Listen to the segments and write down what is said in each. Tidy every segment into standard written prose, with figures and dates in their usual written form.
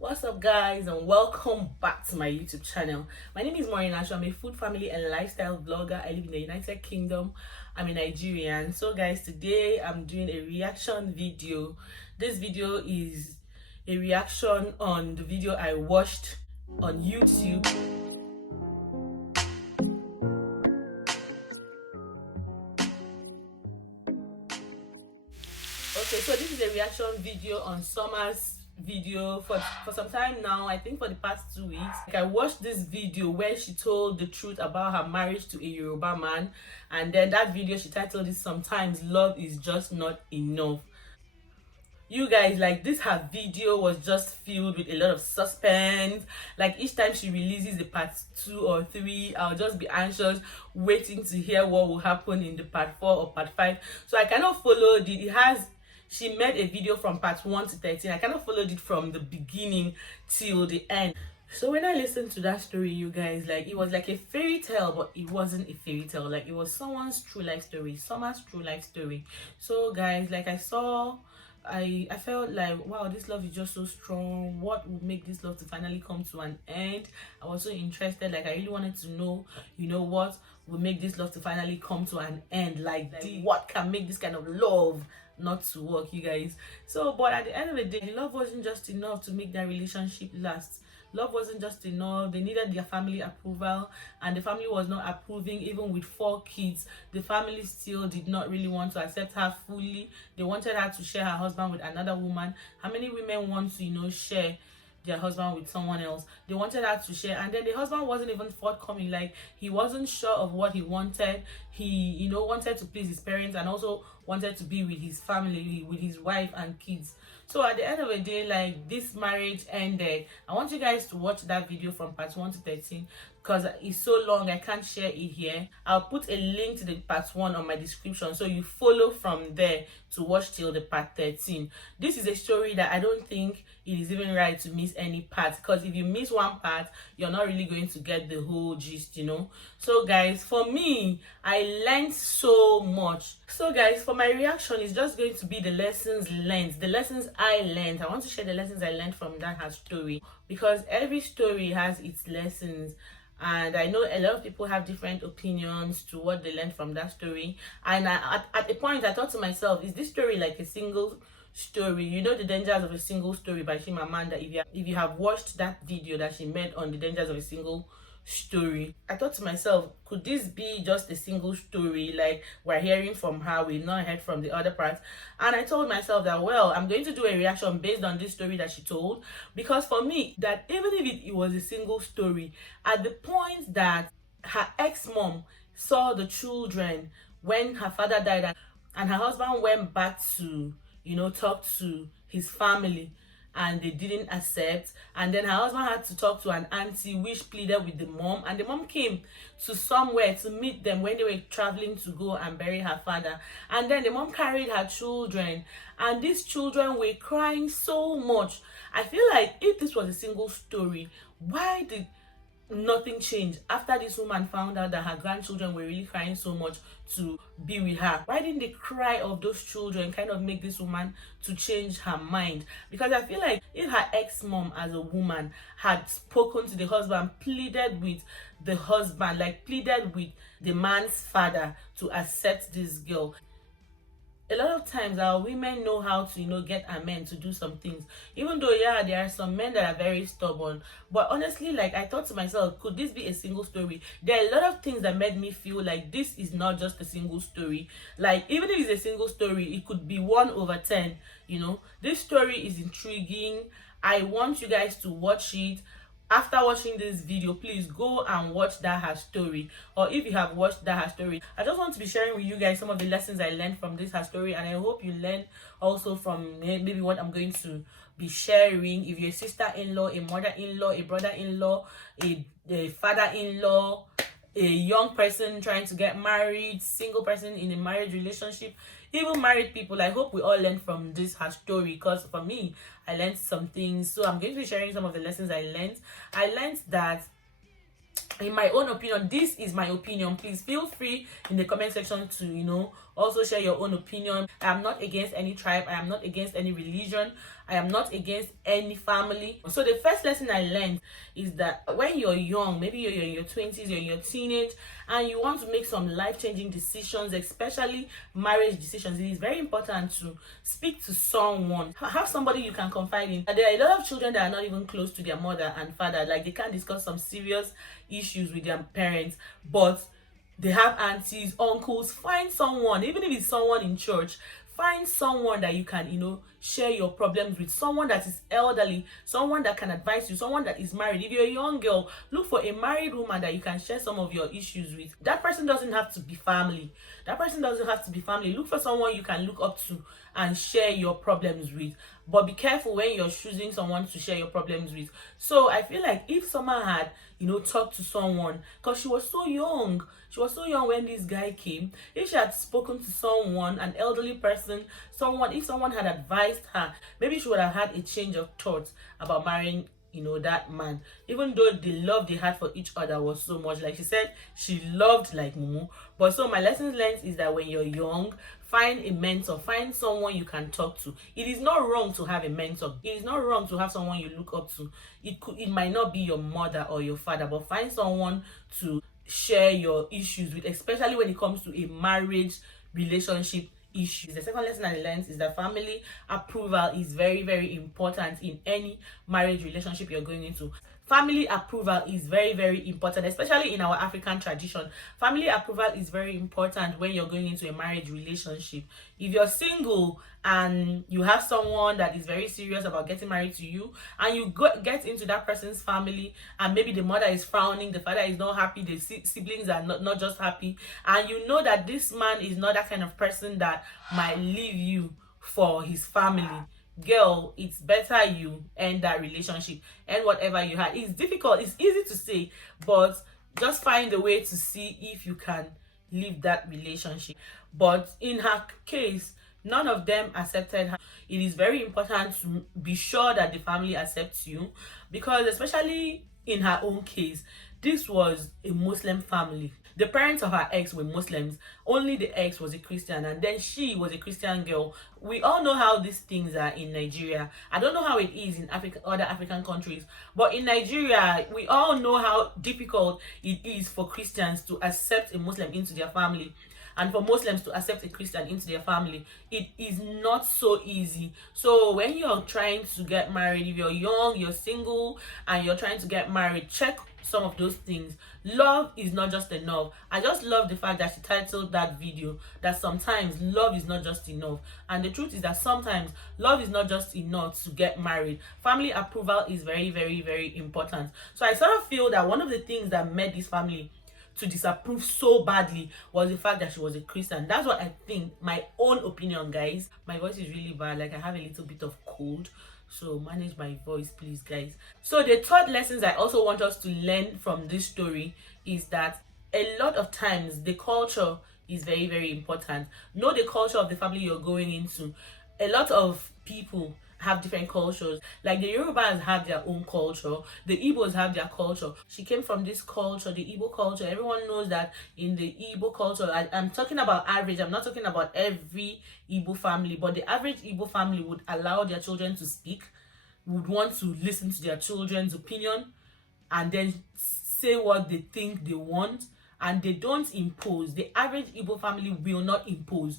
What's up, guys, and welcome back to my YouTube channel. My name is Marina. I'm a food, family, and lifestyle vlogger. I live in the United Kingdom. I'm a Nigerian. So guys, today I'm doing a reaction video. This video is a reaction on the video I watched on YouTube. Okay, so this is a reaction video on Summer's video for some time now. I think for the past 2 weeks. Like, I watched this video where she told the truth about her marriage to a Yoruba man, and then that video she titled it "Sometimes Love is Just Not Enough." You guys, like, this her video was just filled with a lot of suspense. Like, each time she releases the part 2 or 3, I'll just be anxious waiting to hear what will happen in the part 4 or part 5. So I cannot follow she made a video from part 1 to 13. I cannot follow it from the beginning till the end. So when I listened to that story, you guys, like, it was like a fairy tale, but it wasn't a fairy tale. Like, it was someone's true life story, Summer's true life story. So guys, like, I felt like, wow, this love is just so strong. What would make this love to finally come to an end? I was so interested. Like, I really wanted to know, what would make this love to finally come to an end. Like what can make this kind of love not to work, you guys? So, but at the end of the day, love wasn't just enough to make that relationship last. Love wasn't just enough. They needed their family approval, and the family was not approving. Even with 4 kids, the family still did not really want to accept her fully. They wanted her to share her husband with another woman. How many women want to share their husband with someone else? They wanted her to share, and then the husband wasn't even forthcoming. Like, he wasn't sure of what he wanted. He wanted to please his parents, and also wanted to be with his family, with his wife and kids. So at the end of the day, like, this marriage ended. I want you guys to watch that video from part 1 to 13 because it's so long I can't share it here. I'll put a link to the part 1 on my description, so you follow from there to watch till the part 13. This is a story that I don't think it is even right to miss any part, because if you miss one part, you're not really going to get the whole gist. So guys, for me, I learned so much. So guys, for my reaction is just going to be the lessons learned, the lessons I learned. I want to share the lessons I learned from her story, because every story has its lessons, and I know a lot of people have different opinions to what they learned from that story. And at a point I thought to myself, is this story like a single story? You know, the dangers of a single story by Chimamanda. If you have watched that video that she made on the dangers of a single story, I thought to myself, could this be just a single story? Like, we're hearing from her, we've not heard from the other parts. And I told myself that, well, I'm going to do a reaction based on this story that she told, because for me, that even if it was a single story, at the point that her ex-mom saw the children when her father died, and her husband went back to talk to his family, and they didn't accept, and then her husband had to talk to an auntie which pleaded with the mom, and the mom came to somewhere to meet them when they were traveling to go and bury her father. And then the mom carried her children, and these children were crying so much. I feel like if this was a single story, why did nothing changed after this woman found out that her grandchildren were really crying so much to be with her? Why didn't the cry of those children kind of make this woman to change her mind? Because I feel like if her ex-mom as a woman had spoken to the husband, pleaded with the husband, like pleaded with the man's father to accept this girl. A lot of times our women know how to get our men to do some things, even though, yeah, there are some men that are very stubborn. But honestly, like, I thought to myself, could this be a single story? There are a lot of things that made me feel like this is not just a single story. Like, even if it's a single story, it could be 1 over 10. This story is intriguing. I want you guys to watch it. After watching this video, please go and watch that her story, or if you have watched that her story, I just want to be sharing with you guys some of the lessons I learned from this her story, and I hope you learn also from maybe what I'm going to be sharing. If you're a sister-in-law, a mother-in-law, a brother-in-law, a father-in-law, a young person trying to get married, single person in a marriage relationship, even married people, I hope we all learn from this her story, because for me, I learned some things. So I'm going to be sharing some of the lessons I learned. I learned that, in my own opinion, this is my opinion. Please feel free in the comment section to also share your own opinion. I am not against any tribe, I am not against any religion, I am not against any family. So the first lesson I learned is that when you're young, maybe you're in your 20s, you're in your teenage, and you want to make some life-changing decisions, especially marriage decisions, it is very important to speak to someone. Have somebody you can confide in. There are a lot of children that are not even close to their mother and father. Like, they can't discuss some serious issues with their parents, but they have aunties, uncles. Find someone, even if it's someone in church. Find someone that you can, share your problems with. Someone that is elderly, someone that can advise you, someone that is married. If you're a young girl, look for a married woman that you can share some of your issues with. That person doesn't have to be family. Look for someone you can look up to and share your problems with. But be careful when you're choosing someone to share your problems with. So I feel like if someone had, talked to someone, because she was so young when this guy came, if she had spoken to someone, an elderly person, if someone had advised her, maybe she would have had a change of thoughts about marrying that man, even though the love they had for each other was so much. Like she said, she loved like Mumu. But so my lessons learned is that when you're young, find a mentor, find someone you can talk to. It is not wrong to have a mentor. It is not wrong to have someone you look up to. It might not be your mother or your father, but find someone to share your issues with, especially when it comes to a marriage relationship issues. The second lesson I learned is that family approval is very, very important in any marriage relationship you're going into. Family approval is very, very important, especially in our African tradition. Family approval is very important when you're going into a marriage relationship. If you're single and you have someone that is very serious about getting married to you, and you get into that person's family, and maybe the mother is frowning, the father is not happy, the siblings are not just happy, and you know that this man is not that kind of person that might leave you for his family, girl, it's better you end that relationship and whatever you had. It's difficult, it's easy to say, but just find a way to see if you can leave that relationship. But in her case, none of them accepted her. It is very important to be sure that the family accepts you, because especially in her own case, this was a Muslim family. The parents of her ex were Muslims. Only the ex was a Christian, and then she was a Christian girl. We all know how these things are in Nigeria. I don't know how it is in other African countries, but in Nigeria, we all know how difficult it is for Christians to accept a Muslim into their family, and for Muslims to accept a Christian into their family. It is not so easy. So when you're trying to get married, if you're young, you're single, and you're trying to get married, check some of those things. Love is not just enough. I just love the fact that she titled that video that sometimes love is not just enough. And the truth is that sometimes love is not just enough to get married. Family approval is very, very, very important. So I sort of feel that one of the things that made this family to disapprove so badly was the fact that she was a Christian. That's what I think, my own opinion, guys. My voice is really bad, like I have a little bit of cold, so manage my voice, please, guys. So the third lessons I also want us to learn from this story is that a lot of times the culture is very, very important. Know the culture of the family you're going into. A lot of people have different cultures. Like the Yorubas have their own culture, the Igbos have their culture. She came from this culture, the Igbo culture. Everyone knows that in the Igbo culture, I'm talking about average, I'm not talking about every Igbo family, but the average Igbo family would allow their children to speak, would want to listen to their children's opinion, and then say what they think they want, and they don't impose. The average Igbo family will not impose.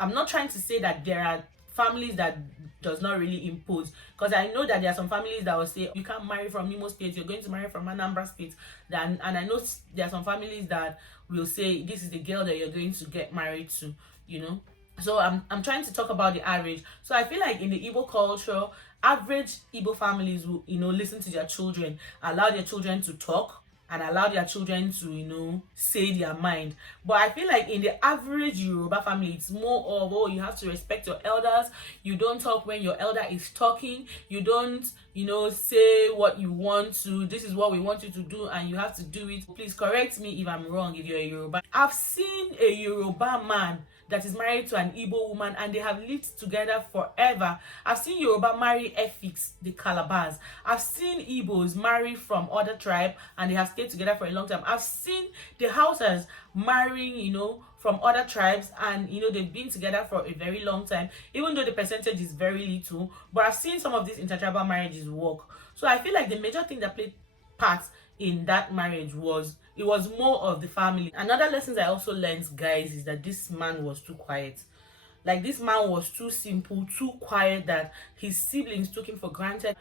I'm not trying to say that there are families that does not really impose, because I know that there are some families that will say you can't marry from Imo State, you're going to marry from Anambra State. And I know there are some families that will say this is the girl that you're going to get married to, So I'm trying to talk about the average. So I feel like in the Igbo culture, average Igbo families will listen to their children, allow their children to talk, and allow their children to, say their mind. But I feel like in the average Yoruba family, it's more of, you have to respect your elders. You don't talk when your elder is talking. You don't, say what you want to. This is what we want you to do, and you have to do it. Please correct me if I'm wrong if you're a Yoruba. I've seen a Yoruba man that is married to an Igbo woman and they have lived together forever. I've seen Yoruba marry Efiks, the Calabars. I've seen Igbos marry from other tribe and they have stayed together for a long time. I've seen the Hausas marrying, you know, from other tribes, and you know, they've been together for a very long time, even though the percentage is very little. But I've seen some of these intertribal marriages work. So I feel like the major thing that played part in that marriage was it was more of the family. Another lessons I also learned, guys, is that this man was too quiet. Like, this man was too simple, too quiet, that his siblings took him for granted.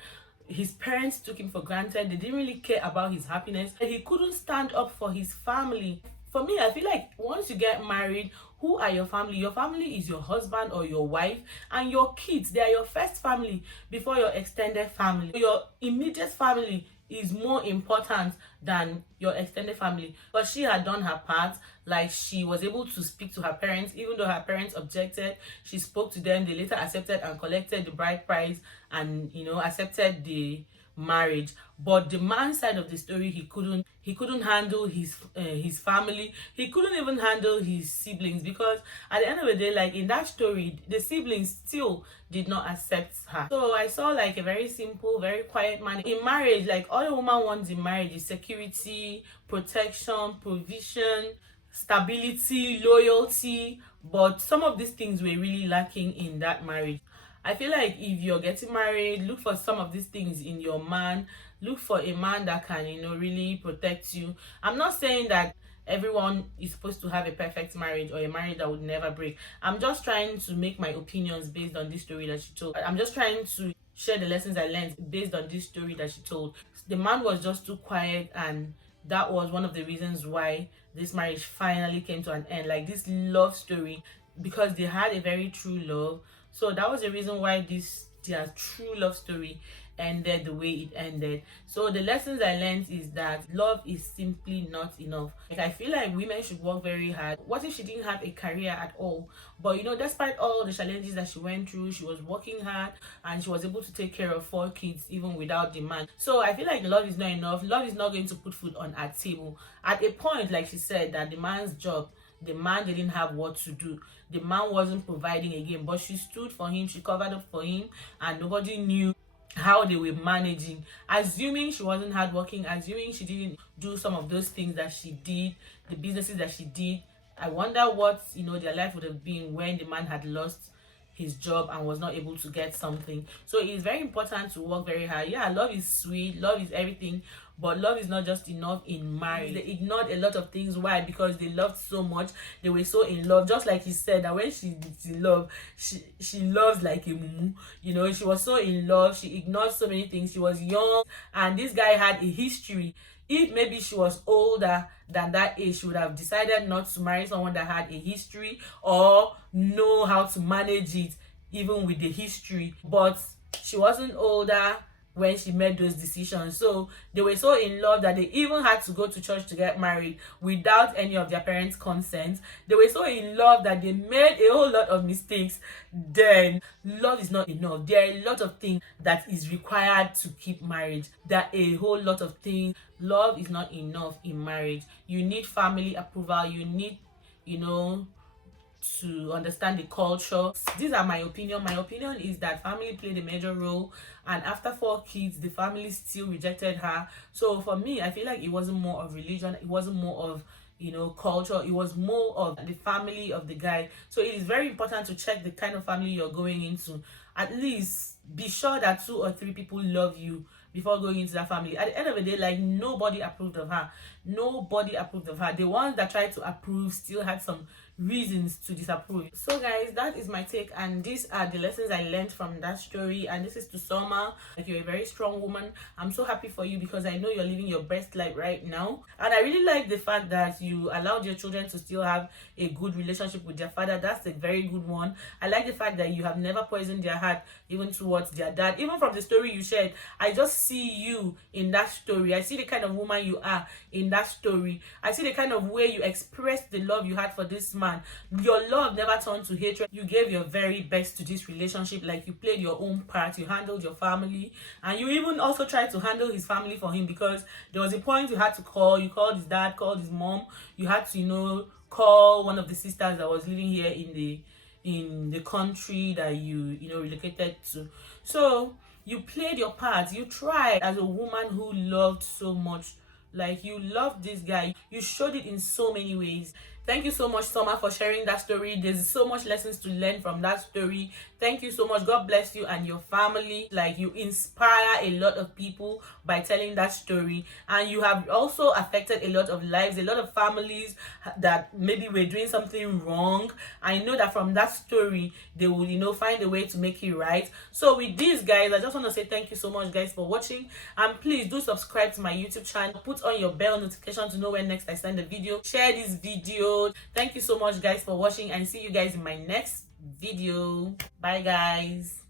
His parents took him for granted. They didn't really care about his happiness. He couldn't stand up for his family. For me, I feel like once you get married, who are your family? Your family is your husband or your wife, and your kids. They are your first family before your extended family. Your immediate family is more important than your extended family. But she had done her part. Like, she was able to speak to her parents, even though her parents objected. She spoke to them. They later accepted and collected the bride price, and you know, accepted the marriage. But the man's side of the story, he couldn't handle his family. He couldn't even handle his siblings, because at the end of the day, like in that story, the siblings still did not accept her. So I saw like a very simple, very quiet man in marriage. Like, all a woman wants in marriage is security, protection, provision, stability, loyalty. But some of these things were really lacking in that marriage. I feel like if you're getting married, look for some of these things in your man. Look for a man that can, you know, really protect you. I'm not saying that everyone is supposed to have a perfect marriage or a marriage that would never break. I'm just trying to make my opinions based on this story that she told. I'm just trying to share the lessons I learned based on this story that she told. The man was just too quiet, and that was one of the reasons why this marriage finally came to an end. Like, this love story, because they had a very true love. So that was the reason why their true love story ended the way it ended. So the lessons I learned is that love is simply not enough. Like, I feel like women should work very hard. What if she didn't have a career at all? But you know, despite all the challenges that she went through, she was working hard and she was able to take care of 4 kids even without the man. So I feel like love is not enough. Love is not going to put food on our table. At a point, like she said, that the man's job, the man didn't have what to do. The man wasn't providing again, but she stood for him, she covered up for him, and nobody knew how they were managing. Assuming she wasn't hardworking, assuming she didn't do some of those things that she did, the businesses that she did, I wonder what, you know, their life would have been when the man had lost his job and was not able to get something. So it is very important to work very hard. Yeah, love is sweet, love is everything, but love is not just enough in marriage. They ignored a lot of things. Why? Because they loved so much. They were so in love. Just like he said, that when she's in love, she loves like a mumu. You know, she was so in love. She ignored so many things. She was young, and this guy had a history. If maybe she was older than that age, she would have decided not to marry someone that had a history or know how to manage it, even with the history. But she wasn't older when she made those decisions. So they were so in love that they even had to go to church to get married without any of their parents' consent. They were so in love that they made a whole lot of mistakes. Then love is not enough. There are a lot of things that is required to keep marriage. There are a whole lot of things. Love is not enough in marriage. You need family approval. You need, you know, to understand the culture. These are my opinion. My opinion is that family played a major role, and after 4 kids, the family still rejected her. So for me, I feel like it wasn't more of religion, it wasn't more of, you know, culture, it was more of the family of the guy. So it is very important to check the kind of family you're going into. At least be sure that 2 or 3 people love you before going into that family. At the end of the day, like, nobody approved of her. Nobody approved of her. The ones that tried to approve still had some reasons to disapprove. So guys, that is my take, and these are the lessons I learned from that story. And this is to Summer. Like, you're a very strong woman. I'm so happy for you, because I know you're living your best life right now, and I really like the fact that you allowed your children to still have a good relationship with their father. That's a very good one. I like the fact that you have never poisoned their heart even towards their dad. Even from the story you shared, I just see you in that story. I see the kind of woman you are in that story. I see the kind of way you expressed the love you had for this man. Your love never turned to hatred. You gave your very best to this relationship. Like, you played your own part. You handled your family, and you even also tried to handle his family for him, because there was a point you had to call. You called his dad, called his mom. You had to, you know, call one of the sisters that was living here in the country that you know, relocated to. So you played your part. You tried as a woman who loved so much. Like, you loved this guy. You showed it in so many ways. Thank you so much, Summer, for sharing that story. There's so much lessons to learn from that story. Thank you so much. God bless you and your family. Like, you inspire a lot of people by telling that story, and you have also affected a lot of lives, a lot of families that maybe were doing something wrong. I know that from that story they will, you know, find a way to make it right. So with these guys, I just want to say thank you so much, guys, for watching, and please do subscribe to my YouTube channel. Put on your bell notification to know when next I send a video. Share this video. Thank you so much, guys, for watching, and see you guys in my next video. Bye, guys.